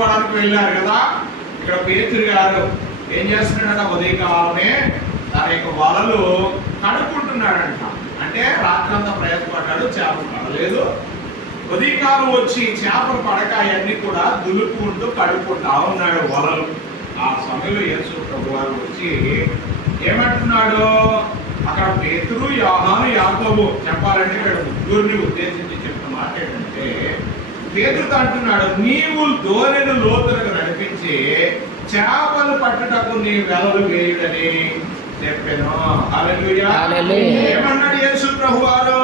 పట్టుకోవడానికి వెళ్ళారు కదా. ఇక్కడ పేతురు గారు ఏం చేస్తున్నాడంట, ఉదయకాలమే తన యొక్క వలలు కడుక్కుంటున్నాడంట. అంటే రాత్రంతా ప్రయాసపడ్డాడు, చేపలు పడలేదు. ఉదయకాలం వచ్చి చేపలు పడక అవన్నీ కూడా దులుపుకుంటూ కడుక్కుంటా ఉన్నాడు వలలు. ఆ సమయంలో యేసు ప్రభు వారు వచ్చి ఏమంటున్నాడు, అక్కడ పేతురు, యోహాను, యాకోబు, చెప్పాలంటే ఇక్కడ ముగ్గురిని ఉద్దేశించి చెప్తున్న మాట ఏంటంటే, పేతురుతో అంటున్నాడు, నీవు దోణిని లోతులకు నడిపించి చేపలు పట్టుటకు నీ వెలలు వేయుడని చెప్పాను. హల్లెలూయా. ఏమన్నాడు యేసు ప్రభు వారు,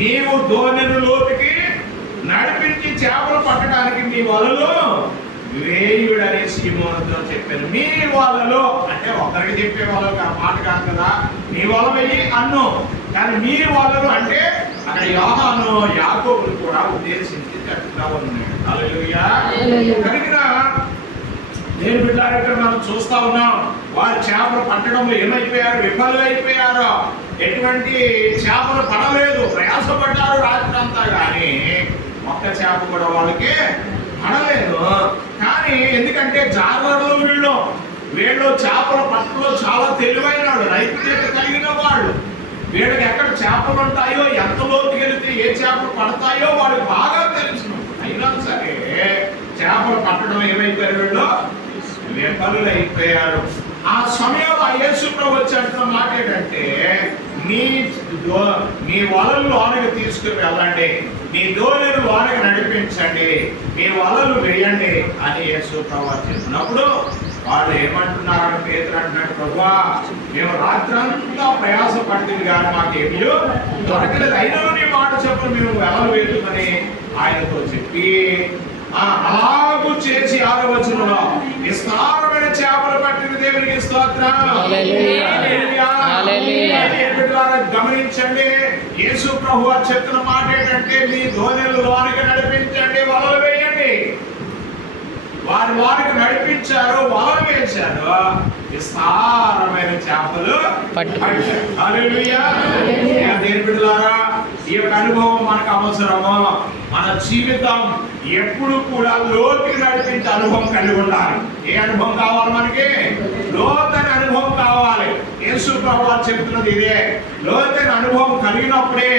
నీవు దోణిని లోతుకి నడిపించి చేపలు పట్టడానికి నీ వలలో వేయుడని సీమోనుతో చెప్పాను. మీ వలలో అంటే ఒకరికి చెప్పే వాళ్ళకి ఆ మాట కాదు కదా, మీ వల వెయ్యి అన్ను, కానీ మీ వలలు అంటే అక్కడ యోహాను, యాకోబులు కూడా ఉద్దేశించి చెప్తా ఉన్నాడు. హల్లెలూయా. కనుక నేను బిడ్డలారా మనం చూస్తా ఉన్నాం, వారు చేపలు పట్టడంలో ఏమైపోయారు, విఫలమైపోయారు. ఎటువంటి చేపలు పడలేదు, ప్రయాసపడ్డారు రాత్రి అంతా, కానీ ఒక్క చేప కూడా వాళ్ళకి పడలేదు. కానీ ఎందుకంటే జాగ్రత్తలు వీళ్ళు చేపల పట్టులో చాలా తెలివైనవాడు, నైపుణ్యత కలిగిన వాళ్ళు. వీళ్ళకి ఎక్కడ చేపలు ఉంటాయో, ఎంత లోతుకి వెళితే ఏ చేపలు పడతాయో వాళ్ళకి బాగా తెలుసు. అయినా సరే చేపలు పట్టడం ఏమైపోయారు, వీళ్ళు విఫలులు అయిపోయారు. ఆ సమయంలో యేసు ప్రభు వచ్చి అంటున్న మాట ఏంటంటే, మీ వలలు లోనకి తీసుకుని వెళ్ళండి, మీ దోణిని లోనకి నడిపించండి, మీ వలలు వేయండి అని యేసు ప్రభు చెప్పినప్పుడు వాళ్ళు ఏమంటున్నారని పేతురు అంటున్నాడు, ప్రభువా మేము రాత్రంతా ప్రయాస పట్టింది కానీ మాకేమీ దొరకలేదు, అయినా నీ మాట చెప్పు మేము వెలలు వేయమని ఆయనతో చెప్పి అలాగూ చేసి 6వ వచనంలో విస్తారమైన చేపలు పట్టిన దేవునికి స్తోత్రం. గమనించండి, యేసు ప్రభువు చెప్తున్న మాట ఏంటంటే, మీ దోణిలు లోనికి నడిపించండి, వలలు వేయండి. వారికి నడిపించారు, వలలు వేశారు, విస్తారమైన చేపలు పట్టారు. హల్లెలూయా. దేవుని బిడ్డలారా, ఈ యొక్క అనుభవం మనకు అవసరము. మన జీవితం ఎప్పుడు కూడా లోతుకి నడిపించే అనుభవం కలిగి ఉండాలి. ఏ అనుభవం కావాలి మనకి? లోతైన అనుభవం కావాలి. యేసు ప్రభువు చెప్తున్నది ఇదే. లోతైన అనుభవం కలిగినప్పుడే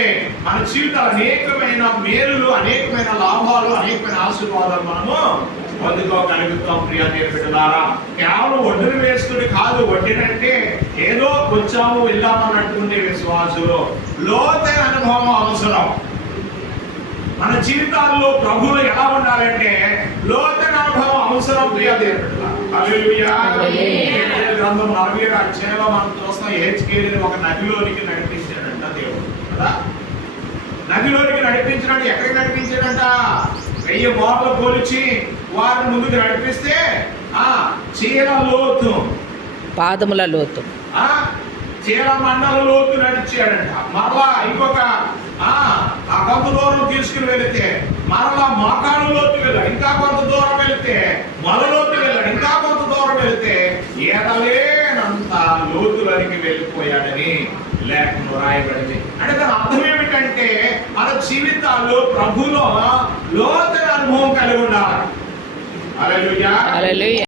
మన జీవితాలు అనేకమైన మేలులు, అనేకమైన లాభాలు, అనేకమైన ఆశీర్వాదాలు మనము పొందుకోగలుగుతాం. ప్రియ దేవుని బిడ్డలారా, కేవలం ఒడ్డును వేసుకుని కాదు, ఒడ్డినంటే ఏదో వచ్చాము వెళ్ళామన్నట్టుండే విశ్వాసులు. లోతైన అనుభవం అవసరం. మన జీవితాల్లో ప్రభువులు ఎలా ఉండాలంటే లోతైన అనుభవం అవసరం. ప్రియ దేవుని బిడ్డలారా, హల్లెలూయా. గ్రంథం 47వ అధ్యాయంలో మనం చూస్తాం, హెచ్కేలిని ఒక నదిలోనికి నడిపించాడంట దేవుడు కదా. నదిలోనికి నడిపించినట్టు ఎక్కడికి నడిపించాడంట? 1000 మోర్లు పోల్చి వారిని ముందుకు నడిపిస్తే చీల లోతు, పాదముల లోతు, చీల మండల లోతు నడిచాడంట. మరలా ఇంకొక కొంత దూరం తీసుకుని వెళితే మరలా మోకాలు లోతు వెళ్ళాడు, ఇంకా కొంత దూరం వెళితే మొల లోతు వెళ్ళాడు, ఇంకా కొంత దూరం వెళితే ఏదలేనంత లోతులోనికి వెళ్ళిపోయాడని లేఖనంలో రాయబడింది. అంటే దాని అర్థం ఏమిటంటే, మన జీవితాల్లో ప్రభులో లోతైన అనుభవం కలిగి ఉండాలి. హల్లెలూయా.